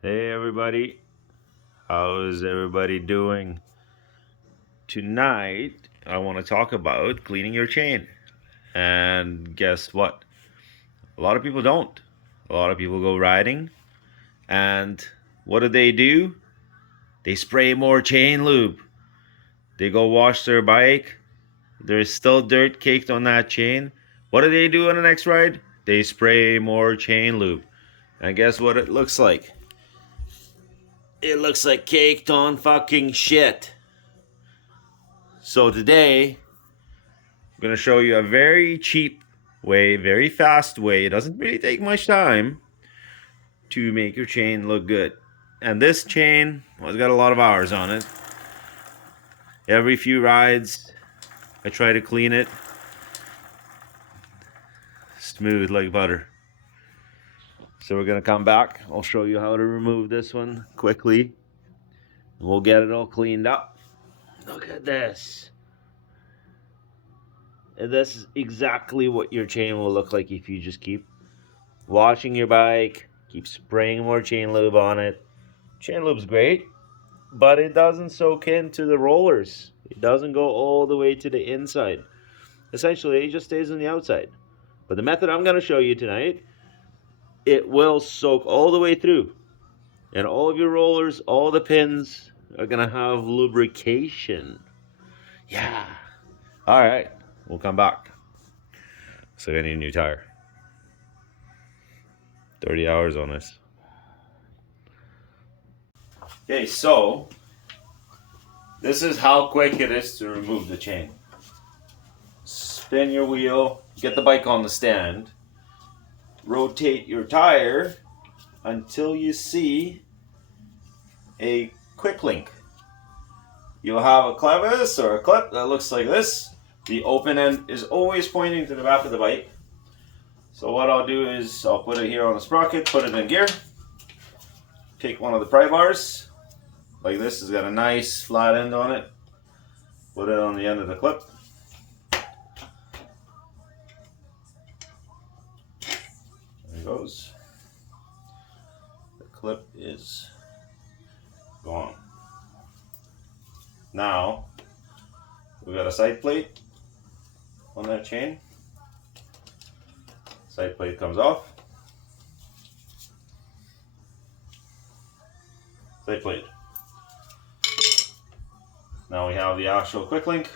Hey everybody, how is everybody doing? Tonight, I want to talk about cleaning your chain. And guess what? A lot of people don't. A lot of people go riding, and what do? They spray more chain lube. They go wash their bike. There's still dirt caked on that chain. What do they do on the next ride? They spray more chain lube. And guess what it looks like? It looks like caked on fucking shit. So today, I'm going to show you a very cheap way, very fast way. It doesn't really take much time to make your chain look good. And this chain, well, it's got a lot of hours on it. Every few rides, I try to clean it. Smooth like butter. So we're going to come back. I'll show you how to remove this one quickly. We'll get it all cleaned up. Look at this. And this is exactly what your chain will look like if you just keep washing your bike, keep spraying more chain lube on it. Chain lube's great, but it doesn't soak into the rollers. It doesn't go all the way to the inside. Essentially, it just stays on the outside. But the method I'm going to show you tonight, it will soak all the way through. And all of your rollers, all the pins are going to have lubrication. Yeah. All right. We'll come back. So I need a new tire. 30 hours on this. Okay, so this is how quick it is to remove the chain. Spin your wheel, get the bike on the stand, rotate your tire until you see a quick link. You'll have a clevis or a clip that looks like this. The open end is always pointing to the back of the bike. So what I'll do is I'll put it here on the sprocket, put it in gear, take one of the pry bars, like this, has got a nice flat end on it, put it on the end of the clip. There it goes. The clip is gone. Now, we've got a side plate on that chain. Side plate comes off. Side plate. Now we have the actual quick link.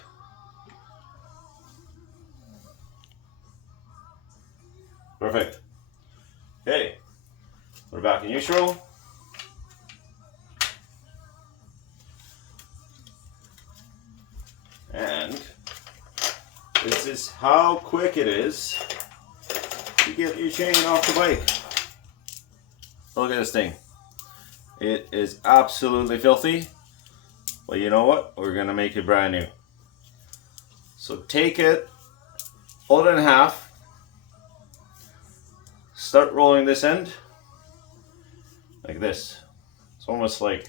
Perfect. Okay, we're back in neutral. And this is how quick it is to get your chain off the bike. Look at this thing. It is absolutely filthy. But you know what? We're going to make it brand new. So take it, fold it in half. Start rolling this end. Like this. It's almost like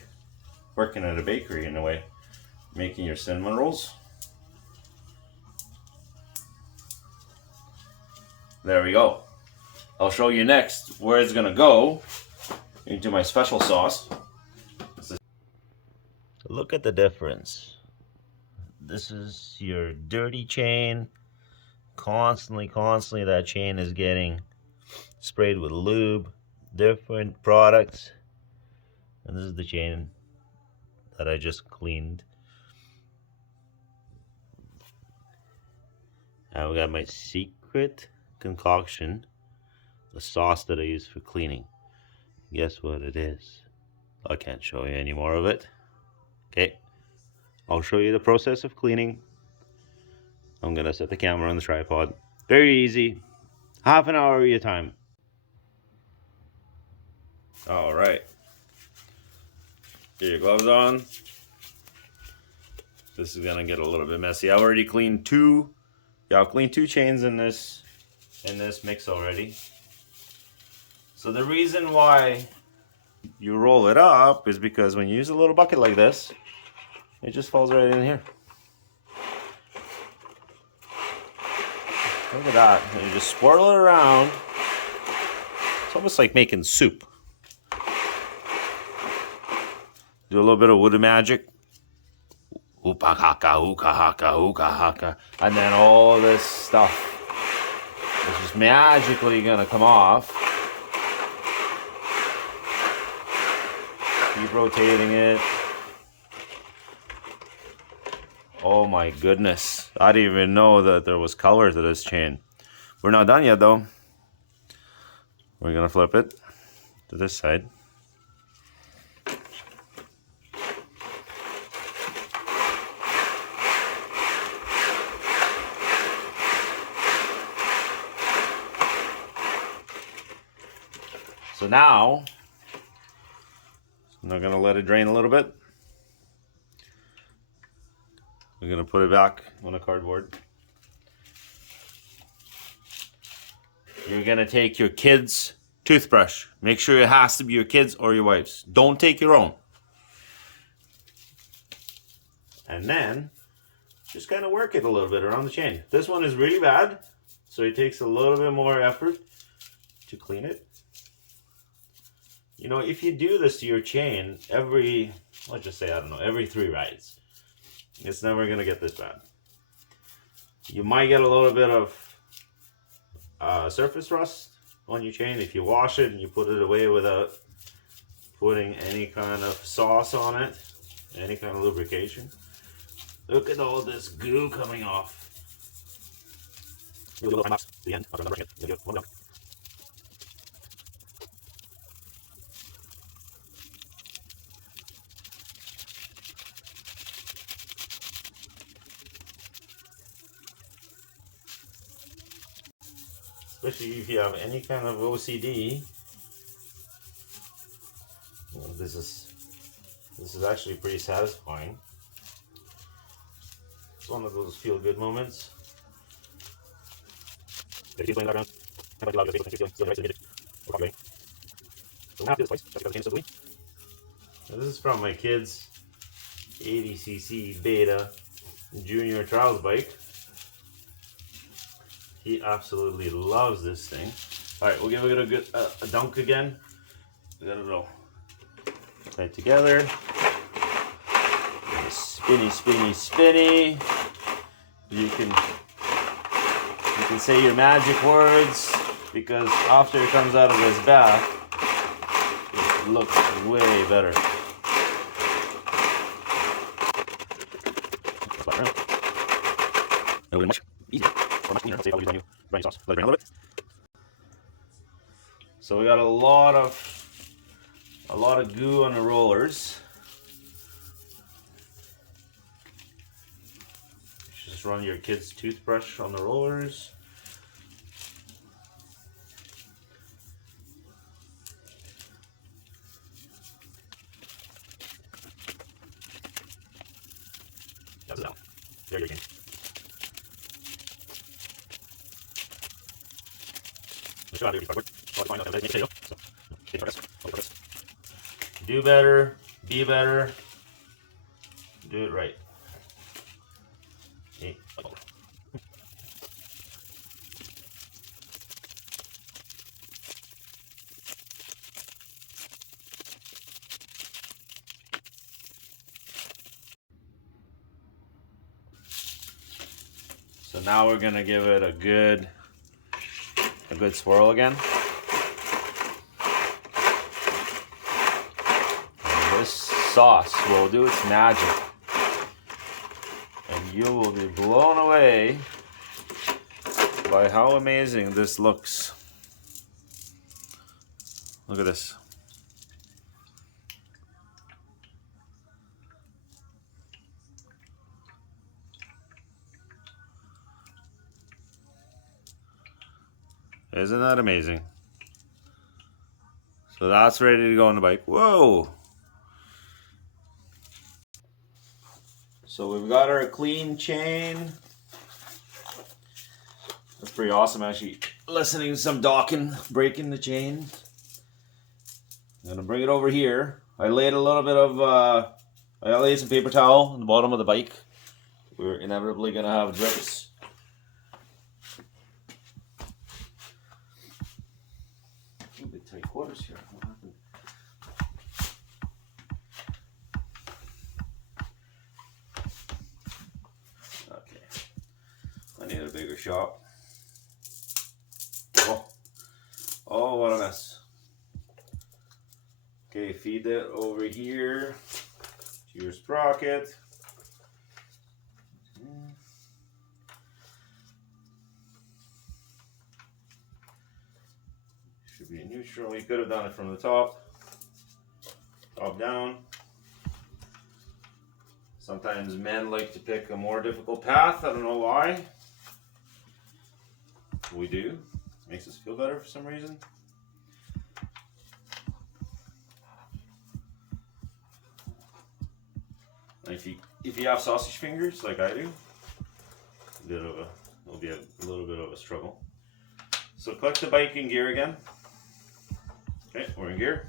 working at a bakery in a way. Making your cinnamon rolls. There we go. I'll show you next where it's going to go into my special sauce. Look at the difference. This is your dirty chain. Constantly that chain is getting sprayed with lube, different products. And this is the chain that I just cleaned. Now we got my secret concoction, the sauce that I use for cleaning. Guess what it is? I can't show you any more of it. Okay, I'll show you the process of cleaning. I'm gonna set the camera on the tripod. Very easy. Half an hour of your time. All right. Get your gloves on. This is gonna get a little bit messy. I already cleaned two. Yeah, I've cleaned two chains in this mix already. So the reason why you roll it up is because when you use a little bucket like this, it just falls right in here. Look at that. And you just swirl it around. It's almost like making soup. Do a little bit of wood magic. Oopa haka, ooka haka, ooka haka. And then all this stuff is just magically gonna come off. Keep rotating it. Oh my goodness. I didn't even know that there was color to this chain. We're not done yet though. We're gonna flip it to this side. So now, I'm not gonna let it drain a little bit. We're gonna put it back on a cardboard. You're gonna take your kid's toothbrush. Make sure it has to be your kid's or your wife's. Don't take your own. And then, just kind of work it a little bit around the chain. This one is really bad, so it takes a little bit more effort to clean it. You know, if you do this to your chain every, let's just say, I don't know, every 3 rides, it's never gonna get this bad. You might get a little bit of surface rust on your chain if you wash it and you put it away without putting any kind of sauce on it, any kind of lubrication. Look at all this goo coming off. Especially if you have any kind of OCD. Well, this is actually pretty satisfying. It's one of those feel-good moments. This is from my kid's 80cc Beta Junior Trials bike. He absolutely loves this thing. All right, we'll give it a good a dunk again. We got it all tight together. Spinny, spinny, spinny. You can say your magic words, because after it comes out of this bath, it looks way better. Much easier. Or much cleaner. I'll say if I use my new brownie sauce. Let it drain a little bit. So we got a lot of goo on the rollers. Just run your kid's toothbrush on the rollers. That's it out. There you go. Do better, be better, do it right. So now we're gonna give it a good swirl again. And this sauce will do its magic, and you will be blown away by how amazing this looks. Look at this. Isn't that amazing? So that's ready to go on the bike. Whoa! So we've got our clean chain. That's pretty awesome, actually. Listening to some docking, breaking the chain. I'm gonna bring it over here. I laid a little bit of, I laid some paper towel on the bottom of the bike. We're inevitably gonna have drips. A bit tight quarters here. What happened? a bigger shop. Oh, what a mess. Okay, feed that over here to your sprocket. Should be neutral. You could have done it from the top down. Sometimes men like to pick a more difficult path. I don't know why. We do. Makes us feel better for some reason. And if you have sausage fingers like I do, it'll be a little bit of a struggle. So click the bike in gear again. Okay, we're in gear.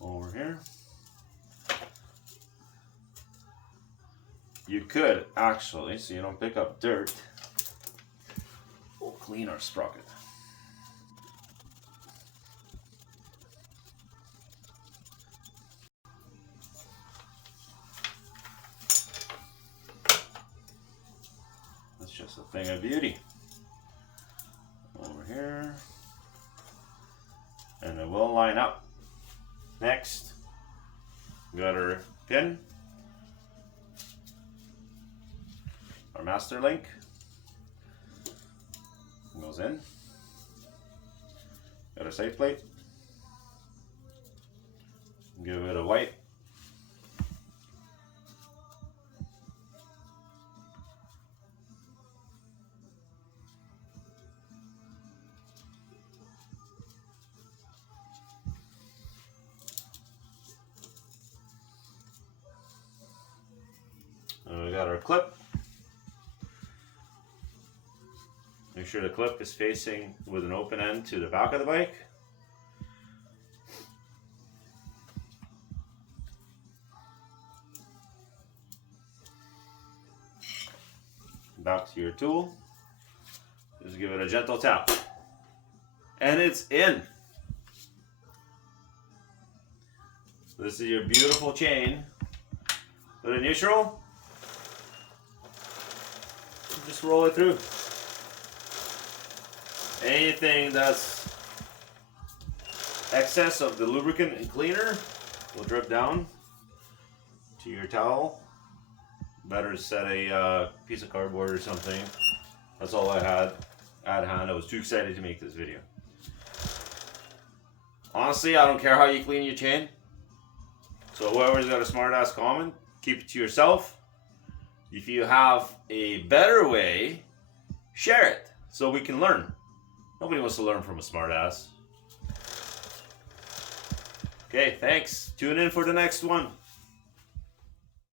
Over here. You could actually, so you don't pick up dirt, we'll clean our sprocket. That's just a thing of beauty. Over here. And it will line up. Next, we got our pin, our master link goes in. Got our side plate. Give it a wipe. We got our clip. Make sure the clip is facing with an open end to the back of the bike. Back to your tool. Just give it a gentle tap. And it's in. This is your beautiful chain. Put it in neutral. Just roll it through. Anything that's excess of the lubricant and cleaner will drip down to your towel. Better to set a piece of cardboard or something. That's all I had at hand. I was too excited to make this video. Honestly, I don't care how you clean your chain. So whoever's got a smart ass comment, keep it to yourself. If you have a better way, share it so we can learn. Nobody wants to learn from a smart ass. Okay, thanks. Tune in for the next one.